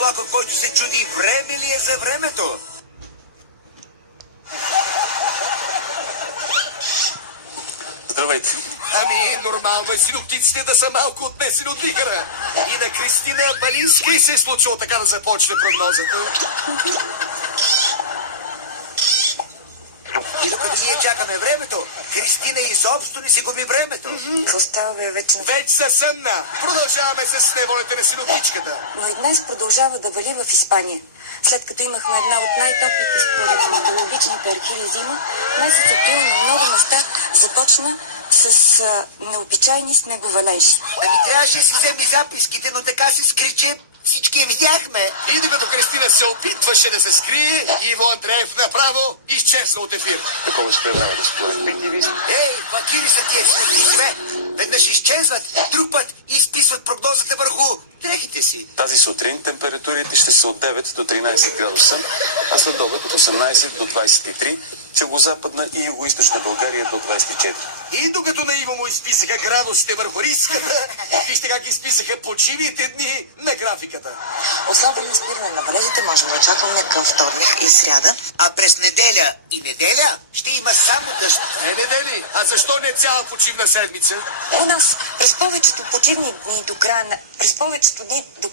Чолаков, който се чуди време ли е за времето? Здравейте. Ами, нормално е синоптиците да са малко отнесени от вихъра. И на Кристина Балинска и се е случило така да започне прогнозата. И докато ние чакаме времето, Кристина изобщо не си губи времето. Какво става, бе, вече? Вече се съмна. Продължаваме с неволята на синоптичката. Но и днес продължава да вали в Испания. След като имахме една от най-топлите според метеорологичните архиви зима, месец април на много места започна с необичайни снеговалежи. Ами трябваше да си вземи записките, но така се скри, че всички я видяхме. И докато Кристина се опитваше да се скрие, Иво Андреев направо изчезна от ефир. Такова ще време да според мен. Ей, факири са тия синоптици, бе! Веднъж изчезват, друг път изписват прогнозата върху дрехите си. Тази сутрин температурите ще са от 9 до 13 градуса, а след обед от 18 до 23, северозападна и югоизточна България до 24. И докато на Иво му изписаха градусите върху риската, вижте как изписаха почивните дни на графиката. Особено спиране на валежите можем да очакваме към вторник и сряда. А през неделя и неделя ще има само дъжд. Недели, а защо не цяла почивна седмица? У нас през повечето почивни дни до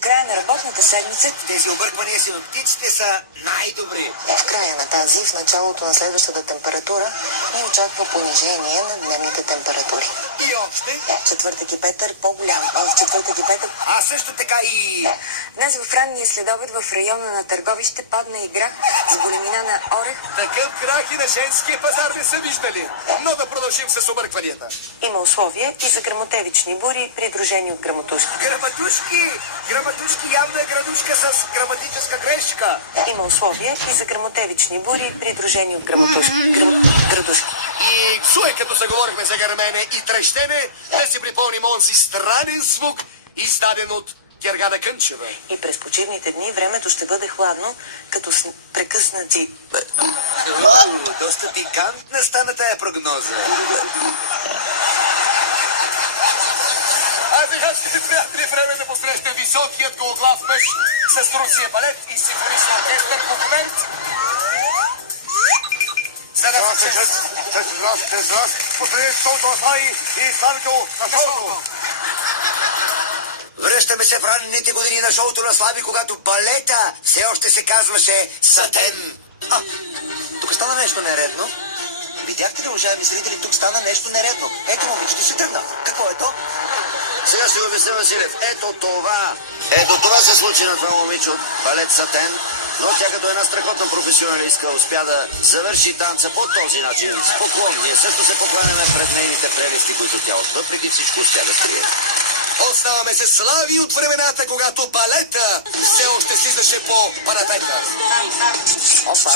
края на работната седмица, Тези обърквания синоптиците са най-добри. в края на тази и в началото на следващата температура ни очаква понижение на дневните температури. И още. Четвъртък и петък по-голям. В четвъртък и петък. А също така и... Днес в ранния следобед в района на Търговище падна и грах с големина на орех. Такъв крах и на женския пазар не са виждали. Но да продължим с объркванията. Има условия и за грамотевични бури, придружени от грамотушки. Граматушки! Граматушки явно е градушка с граматическа грешка. Има условия и за грамотевични бури, придружени от грамотушки. Градушки. И чуе, като заговорихме за гърмене и трещене, да си припомним онзи странен звук, издаден от Гергана Кънчева. И през почивните дни времето ще бъде хладно, като с прекъснати... Доста пикантна стана тая прогноза. А сега, скъпи приятели, време да посрещнем високият гологлав мъж с Русия балет и симфоничен оркестър в момент. Връщаме се в ранните години на шоуто на Слави, когато балета все още се казваше Сатен. Тук стана нещо нередно. Видяхте ли, уважаеми зрители, тук стана нещо нередно. Ето, момичето си тръгна. Какво е то? Сега ще го обясня, Василев. Ето това се случи на това момиче от балет Сатен. Но тя като една страхотна професионалистка успя да завърши танца по този начин. С поклон. Ние също се покланяме пред нейните прелести, които тя въпреки всичко успя да скрие. Оставаме се Слави от времената, когато балета все още слизаше по парапета. Опа,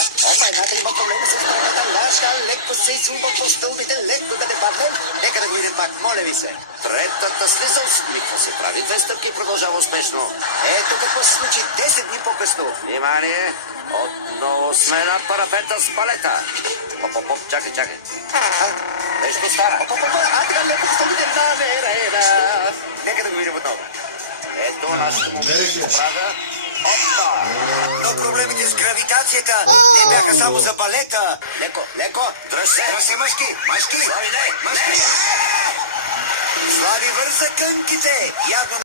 едната има проблема с парапета. Ляшка, леко се изсумва по стълбите, леко да не падне. Нека да го видим пак, моля ви се. Третата слиза, усмихва се, прави две стъпки и продължава успешно. Ето какво се случи 10 дни по-късно. Внимание! Отново сме на парапета с балета. Оп, чакай. Нещо стара. Така леко стълбите намерена. Нека да го видим отново. Ето нашето момиче прага. Опа! Но проблемите с гравитацията не бяха само за балета. Леко, дръж се, мъжки. Слави, върза кънките. Явно